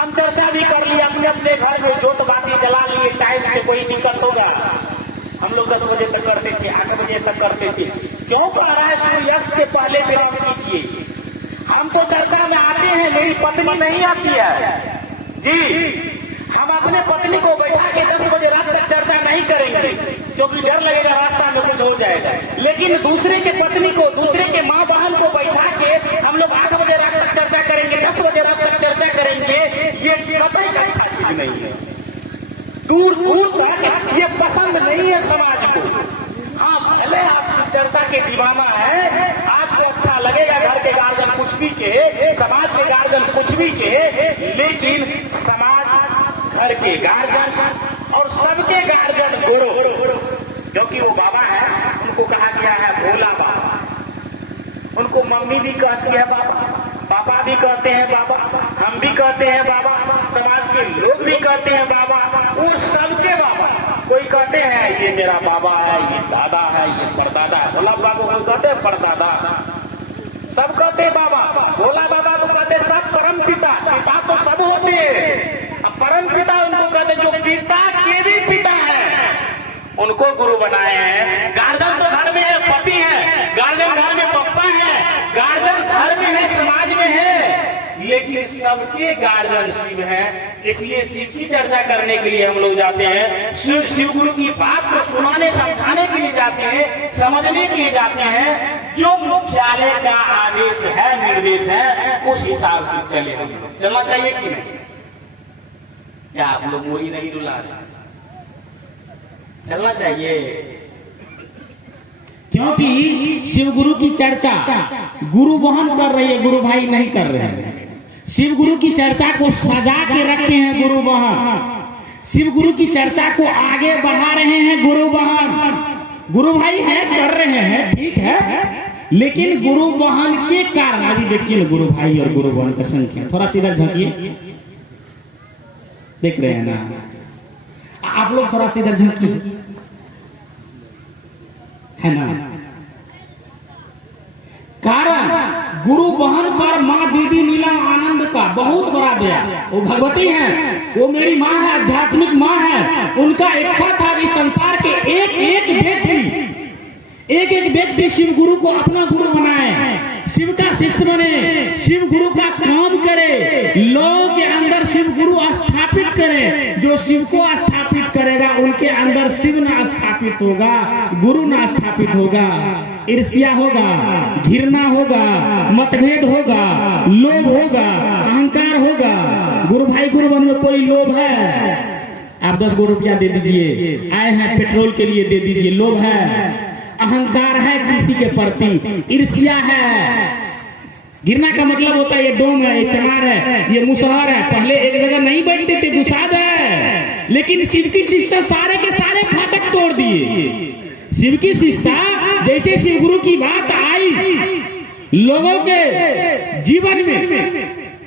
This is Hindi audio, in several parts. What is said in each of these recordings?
हम चर्चा भी कर लिए, अपने अपने घर में जोत बाती जला लिए, टाइम से कोई दिक्कत होगा। हम लोग 10 बजे तक करते थे, 8 बजे तक करते थे। क्यों कह रहा है सूर्यास्त के पहले विराम कीजिए? हम तो चर्चा में आते हैं, मेरी पत्नी नहीं आती है जी। हम अपने पत्नी को बैठा के 10 बजे रात तक चर्चा नहीं करेंगे, क्योंकि डर लगेगा रास्ता में कुछ हो जाएगा। लेकिन दूसरे के पत्नी को, दूसरे के माँ बहन को बैठा के हम लोग 8 बजे रात तक चर्चा करेंगे, 10 बजे रात तक चर्चा करेंगे, ये कतई अच्छा चीज नहीं है। दूर दूर तक ये पसंद नहीं है समाज को। हाँ, भले आप चर्चा के दीवाना है, आपको अच्छा लगेगा घर के गार्जियन कुछ भी के, समाज के गार्जियन कुछ भी के, लेकिन समाज, घर के गार्जियन और सबके गार्जियन गुरु, क्योंकि वो बाबा है, उनको कहा गया है भोला बाबा। उनको मम्मी भी कहती है बाबा, पापा भी कहते हैं बाबा, हम भी कहते हैं बाबा, समाज के लोग भी कहते हैं बाबा, वो सबके बाबा। कोई कहते हैं ये मेरा बाबा है, ये दादा है, ये परदादा है। भोला बाबा को कहते हैं परदादा, सब कहते हैं बाबा। भोला बाबा को कहते हैं सब परम पिता। पिता तो सब होते हैं, अब परम पिता उनको कहते हैं जो पिता के भी पिता है, उनको गुरु बनाए हैं। गार्जियन तो घर में है, पति है, गार्जियन घर में पप्पा है, गार्जियन घर में है, समाज में है, लेकिन सबके गार्जियन शिव है। इसलिए शिव की चर्चा करने के लिए हम लोग जाते हैं, शिव गुरु की बात को सुनाने समझाने के लिए जाते हैं, समझने के लिए जाते हैं। जो मुख्यालय का आदेश है, निर्देश है, उस हिसाब से चले। हम चलना चाहिए कि नहीं? क्या आप लोग मोरी नहीं रुला रहे? चलना चाहिए, क्योंकि शिव गुरु की चर्चा गुरु बहन कर रही है, गुरु भाई नहीं कर रहे हैं। शिव गुरु की चर्चा को सजा के रखे हैं गुरु बहन, शिव गुरु की चर्चा को आगे बढ़ा रहे हैं गुरु बहन। गुरु भाई है, कर रहे हैं, ठीक है, लेकिन गुरु बहन के कारण अभी देखिए ना, गुरु भाई और गुरु बहन का संख्या थोड़ा सा इधर झांकिए, देख रहे हैं ना आप लोग, थोड़ा सा इधर झांकिए, है ना। कारण गुरु बहन पर माँ दीदी नीलम आनंद का बहुत बड़ा दया। वो भगवती हैं, वो मेरी माँ है, आध्यात्मिक माँ है। उनका इच्छा था कि संसार के एक एक व्यक्ति शिव गुरु को अपना गुरु बनाए, शिव का शिष्य बने, शिव गुरु का काम करे, लोगों के अंदर शिव गुरु स्थापित करे। जो शिव को स्थापित करेगा उनके अंदर शिव ना स्थापित होगा, गुरु ना स्थापित होगा। ईर्ष्या होगा, घृणा होगा, मतभेद होगा, लोभ होगा, अहंकार होगा। गुरु भाई गुरु बन में कोई लोभ है? आप 10 गो रुपया दे दीजिए, आए हैं पेट्रोल के लिए, दे दीजिए। लोभ है, अहंकार है किसी के प्रति, ईर्ष्या है। घृणा का मतलब होता है ये डोम है, ये चमार है, ये मुसहर है। पहले एक जगह नहीं बैठते थे, दुसाध है, लेकिन शिव की शिष्टा सारे के सारे फाटक तोड़ दिए। शिव की शिष्टा जैसे शिव गुरु की बात आई, लोगों के जीवन में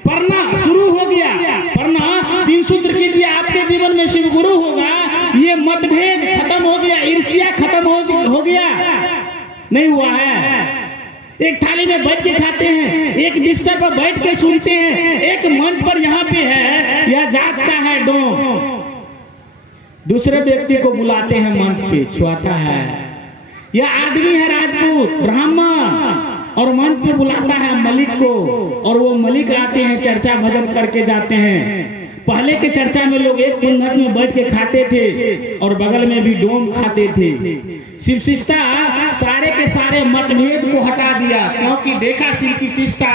पढ़ना शुरू हो गया। पढ़ना 3 सूत्र कीजिए, आपके जीवन में शिव गुरु होगा, ये मतभेद खत्म हो गया, ईर्ष्या खत्म हो गया। नहीं हुआ है? एक थाली में बैठ के खाते हैं, एक बिस्तर पर बैठ के सुनते हैं, एक मंच पर यहाँ पे है, यह जात का है डोम, दूसरे व्यक्ति को बुलाते हैं मंच पे, छुआता है। यह आदमी है राजपूत ब्राह्मण, और मंच पे बुलाता है मलिक को, और वो मलिक आते हैं, चर्चा भजन करके जाते हैं। पहले के चर्चा में लोग एक कुंडक में बैठ के खाते थे और बगल में भी डोम खाते थे। शिव शिष्टा सारे के सारे मतभेद को हटा दिया, क्योंकि देखा शिव की शिष्टा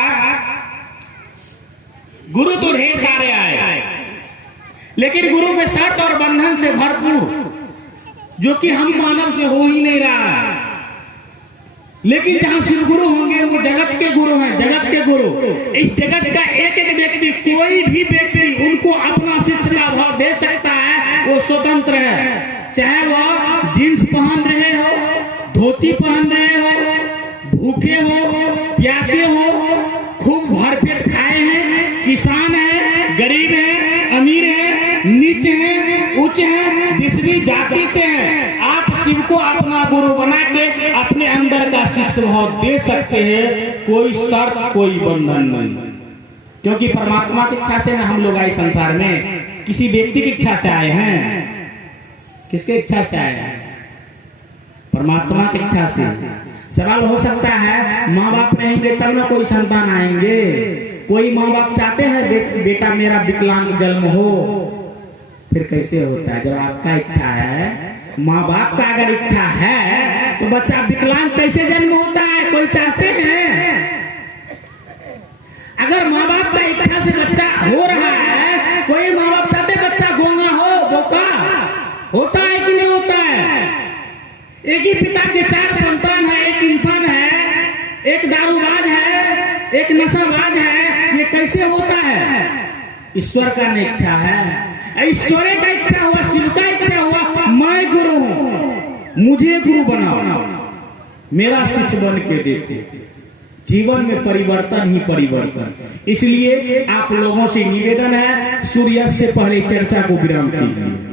गुरु तो ढेर सारे आए, लेकिन गुरु में शर्त और बंधन से भरपूर, जो कि हम मानव से हो ही नहीं रहा है। लेकिन जहां शिव गुरु होंगे वो जगत के गुरु हैं, जगत के गुरु। इस जगत का एक एक व्यक्ति, कोई भी व्यक्ति उनको अपना शिष्य का भाव दे सकता है, वो स्वतंत्र है। चाहे वह जींस पहन रहे हो, धोती पहन रहे हो, भूखे हो, प्यासे हो, खूब भरपेट खाए हैं, किसान है, गरीब है, अमीर है, नीच है, उच्च है, जिस भी जाति से है, आप शिव को अपना गुरु बना के अपने अंदर का शिष्य भाव दे सकते हैं। कोई शर्त, कोई बंधन नहीं। क्योंकि परमात्मा की इच्छा से ना हम लोग आए संसार में, किसी व्यक्ति की इच्छा से आए हैं। किसके इच्छा से आए हैं? परमात्मा की इच्छा से। सवाल हो सकता है माँ बाप रहेंगे तब ना कोई संतान आएंगे। कोई माँ बाप चाहते हैं बेटा मेरा विकलांग जन्म हो, फिर कैसे होता है? जब आपका इच्छा है, माँ बाप का अगर इच्छा है तो बच्चा विकलांग कैसे जन्म होता है? कोई चाहते हैं? अगर माँ बाप का इच्छा से बच्चा हो रहा है, कोई माँ बाप चाहते बच्चा गूंगा हो, बोका होता है कि नहीं होता है? एक ही पिता के 4 संतान है, एक इंसान है, एक दारूबाज है, एक नशाबाज है, ये कैसे होता है? ईश्वर का नहीं इच्छा है, ईश्वर का इच्छा हुआ, शिव का इच्छा हुआ, मैं गुरु हूं, मुझे गुरु बनाओ, मेरा शिष्य बन के देखो। जीवन में परिवर्तन ही परिवर्तन। इसलिए आप लोगों से निवेदन है, सूर्यास्त से पहले चर्चा को विराम कीजिए।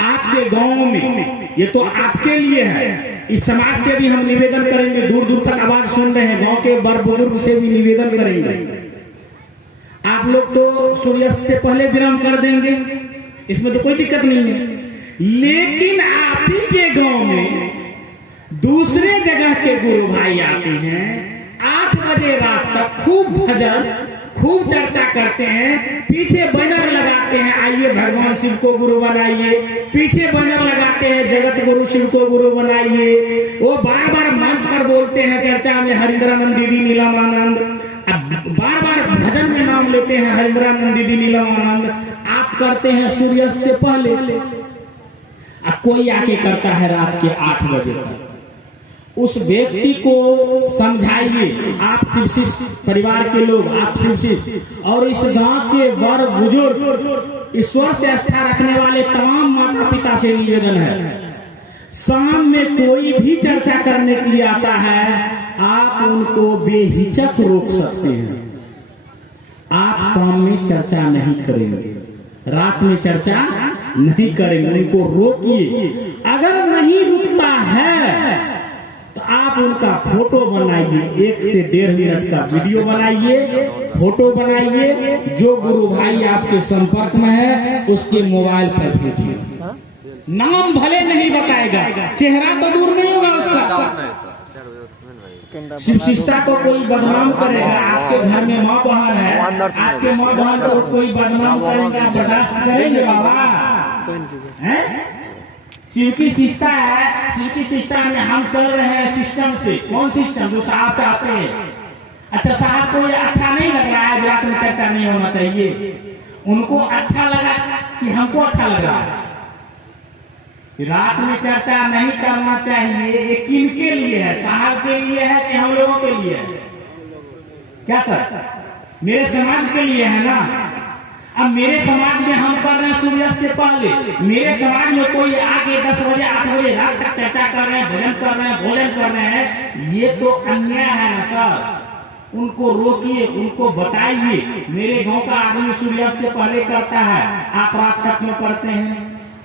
आपके गांव में, ये तो आपके लिए है, इस समाज से भी हम निवेदन करेंगे, दूर दूर तक आवाज सुन रहे हैं, गांव के बड़ बुजुर्ग से भी निवेदन करेंगे। आप लोग तो सूर्यास्त से पहले विराम कर देंगे, इसमें तो कोई दिक्कत नहीं है। लेकिन आप ही के गांव में दूसरे जगह के गुरु भाई आते हैं, 8 बजे रात तक खूब भजन, खूब चर्चा करते हैं, पीछे बैनर लगाते हैं, आइए भगवान शिव को गुरु बनाइए, पीछे बैनर लगाते हैं, जगत गुरु शिव को गुरु बनाइए। वो बार बार मंच पर बोलते हैं चर्चा में, हरिंद्रानंद दीदी, नीलमानंद, बार बार भजन में नाम लेते हैं, हरिंद्रानंद दीदी, नीलमानंद। आप करते हैं सूर्यास्त से पहले, अब कोई आके करता है रात के 8 बजे तक। उस व्यक्ति को समझाइए, आप शिवशिष्य परिवार के लोग, आप शिवशिष्य और इस गांव के बड़ बुजुर्ग, ईश्वर से आस्था रखने वाले तमाम माता पिता से निवेदन है, शाम में कोई भी चर्चा करने के लिए आता है, आप उनको बेहिचक रोक सकते हैं। आप शाम में चर्चा नहीं करेंगे, रात में चर्चा नहीं करेंगे, उनको रोकिए। अगर नहीं रुकता है तो आप उनका फोटो बनाइए, 1 से 1.5 मिनट का वीडियो बनाइए, फोटो बनाइए, जो गुरु भाई आपके संपर्क में है उसके मोबाइल पर भेजिए। नाम भले नहीं बताएगा, चेहरा तो दूर नहीं होगा उसका। शिवशिष्टा को कोई बदनाम करेगा, आपके घर में माँ बहन है, आपके माँ बहन को कोई बदनाम करेगा, बर्दाश्त करेंगे बाबा? हैं? शिव की शिष्टा है, शिव की शिष्टा में हम चल रहे हैं सिस्टम से। कौन सिस्टम? जो साहब चाहते हैं। अच्छा, साहब को ये अच्छा नहीं लग रहा है, रात में चर्चा नहीं होना चाहिए, उनको अच्छा लगा कि हमको अच्छा लग रहा है? रात में चर्चा नहीं करना चाहिए। ये किनके लिए है? साहब के लिए है कि हम लोगों के लिए है? क्या सर? मेरे समाज के लिए है ना। अब मेरे समाज में हम कर रहे हैं सूर्यास्त से पहले, मेरे समाज में कोई आके 10 बजे 8 बजे रात तक चर्चा कर रहे हैं, भजन कर रहे हैं, भोजन कर रहे हैं, ये तो अन्याय है ना सर। उनको रोकिए, उनको बताइए। मेरे गांव का आदमी सूर्यास्त से पहले करता है, आप रात तक में करते हैं,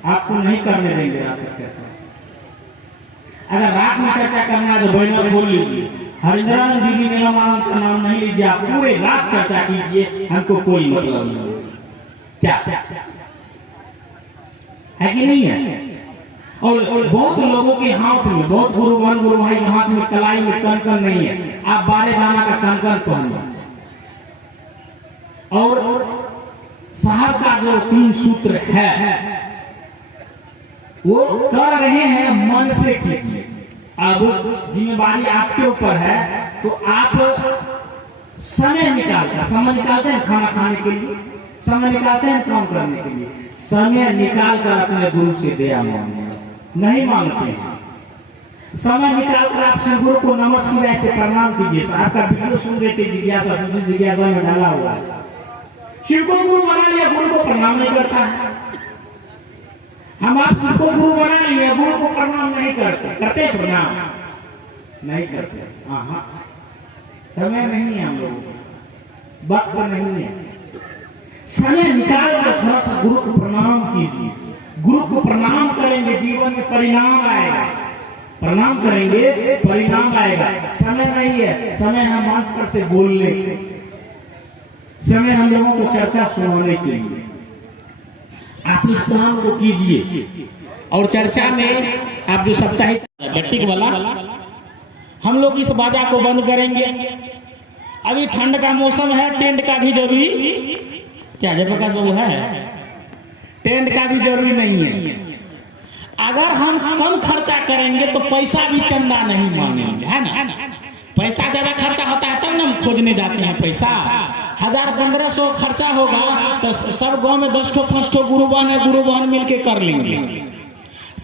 आपको नहीं करने देंगे रात तक चर्चा। अगर रात में चर्चा करना है तो बैनर बोल लीजिए, हरिंद्रानंद दीदी, नीलमानंद का नाम नहीं लीजिए, आप पूरे रात चर्चा कीजिए, हमको कोई मतलब नहीं। क्या है कि नहीं है? और बहुत लोगों के हाथ में, बहुत गुरुवान गुरु भाई के हाथ में कलाई में कनकन नहीं है, आप 12 दाना का कनकन पहनिए। और साहब का जो 3 सूत्र है वो कर रहे हैं, मन से कीजिए। अब जिम्मेवारी आपके ऊपर है, तो आप समय निकालते हैं खाना खाने के लिए, समय निकालते हैं काम करने के लिए, समय निकाल कर अपने गुरु से दया मांगे। नहीं मांगते हैं, समय निकाल कर आप श्री गुरु को नमः शिवाय से प्रणाम कीजिए। आपका वीडियो सुन रहे थे जिज्ञासा, जिज्ञासा में डाला हुआ है, शिव को गुरु बना लिया, गुरु को प्रणाम नहीं करता है। हम आप शिव को गुरु बना लिया, गुरु को प्रणाम नहीं करते प्रणाम नहीं करते। हाँ, समय नहीं है हम लोगों को, वक्त नहीं है। समय निकाल कर थोड़ा सा गुरु को प्रणाम कीजिए। गुरु को प्रणाम करेंगे, जीवन में परिणाम आएगा। प्रणाम करेंगे, परिणाम आएगा। समय नहीं है, समय हम मंच पर से बोल ले, समय हम लोगों को चर्चा सुनाने के लिए आप इस काम को कीजिए। और चर्चा में आप जो साप्ताहिक बैठक वाला, हम लोग इस बाजा को बंद करेंगे। अभी ठंड का मौसम है, टेंट का भी जरूरी क्या जयप्रकाश बाबू है? टेंट का भी जरूरी नहीं है। अगर हम कम खर्चा करेंगे तो पैसा भी चंदा नहीं मांगेंगे, है ना? पैसा ज्यादा खर्चा होता है तब ना हम खोजने जाते हैं पैसा। 1000-1500 खर्चा होगा तो सब गांव में 10-5 गुरु बहन मिलके कर लेंगे।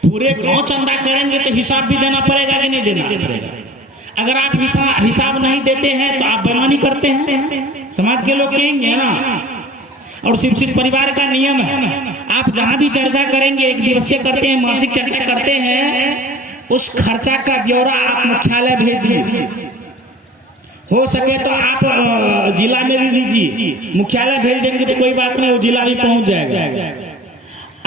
पूरे गांव चंदा करेंगे तो हिसाब भी देना पड़ेगा कि नहीं देना पड़ेगा? अगर आप हिसाब नहीं देते हैं तो आप बेईमानी करते हैं, समाज के लोग कहेंगे ना। और शिव परिवार का नियम है, आप जहां भी चर्चा करेंगे, एक दिवसीय करते हैं, मासिक चर्चा करते हैं, उस खर्चा का ब्यौरा आप मुख्यालय भेजिए। हो सके तो आप जिला में भी भेजिए। मुख्यालय भेज देंगे तो कोई बात नहीं, वो जिला भी पहुंच जाएगा।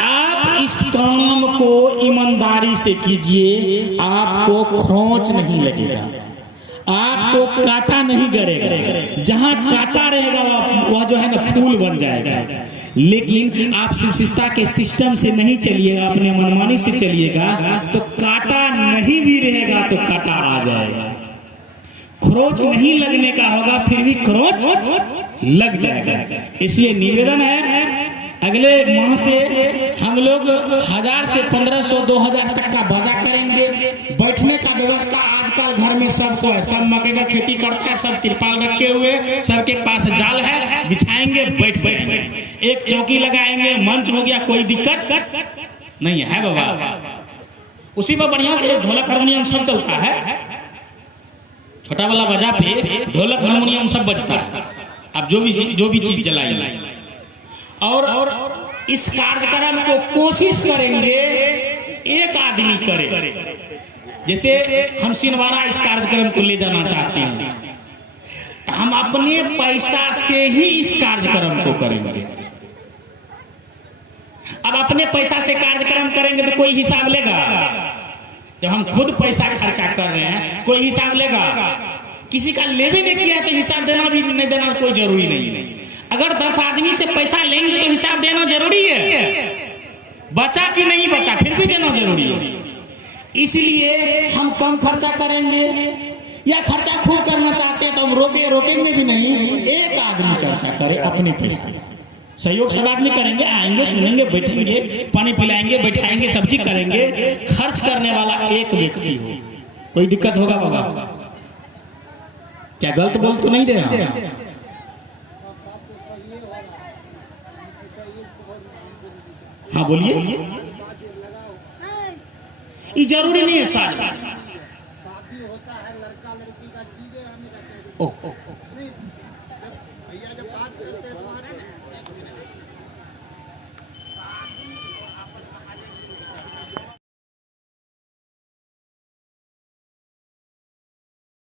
आप इस काम को ईमानदारी से कीजिए, आपको खरोंच नहीं लगेगा, आपको कांटा नहीं गड़ेगा। जहां कांटा रहेगा वह जो है ना फूल बन जाएगा। लेकिन आप शिवशिष्टता के सिस्टम से नहीं चलिएगा, अपने मनमानी से चलिएगा तो कांटा नहीं भी रहेगा तो कांटा आ जाएगा। खरोच नहीं लगने का होगा, फिर भी खरोच लग जाएगा। इसलिए निवेदन है, अगले माह से हम लोग 1000 से 1500-2000 तक का बाजा करेंगे। बैठने का व्यवस्था आजकल घर में सबको है, सब मक्के का खेती करता है, सब तिरपाल रखे हुए, सबके पास जाल है, बिछाएंगे, बैठ जाएंगे। एक चौकी लगाएंगे, मंच हो गया, कोई दिक्कत नहीं है बाबा। उसी में बढ़िया से ढोलक हारमोनियम सब चलता है। छोटा वाला बाजा पे ढोलक हारमोनियम सब बजता है। आप जो भी चीज जलाइए। और इस कार्यक्रम को कोशिश करेंगे एक आदमी करे। जैसे हम सिनवारा इस कार्यक्रम को ले जाना चाहते हैं तो हम अपने पैसा से ही इस कार्यक्रम को करेंगे। अब अपने पैसा से कार्यक्रम करेंगे तो कोई हिसाब लेगा? जब हम खुद पैसा खर्चा कर रहे हैं कोई हिसाब लेगा? किसी का लेवे नहीं किया तो हिसाब देना भी नहीं देना कोई जरूरी नहीं है। अगर 10 आदमी से पैसा लेंगे तो हिसाब देना जरूरी है, बचा कि नहीं बचा फिर भी देना जरूरी है। इसलिए हम कम खर्चा करेंगे, या खर्चा खूब करना चाहते हैं तो हम रोकेंगे भी नहीं। एक आदमी चर्चा करे अपने पैसा, सहयोग सब आदमी करेंगे, आएंगे, सुनेंगे, बैठेंगे, पानी पिलाएंगे, बैठाएंगे, सब्जी करेंगे। खर्च करने वाला एक व्यक्ति हो। कोई दिक्कत होगा बाबा? क्या गलत बोल तो नहीं रहे? हाँ बोलिए। ये जरूरी नहीं है साथ। ओह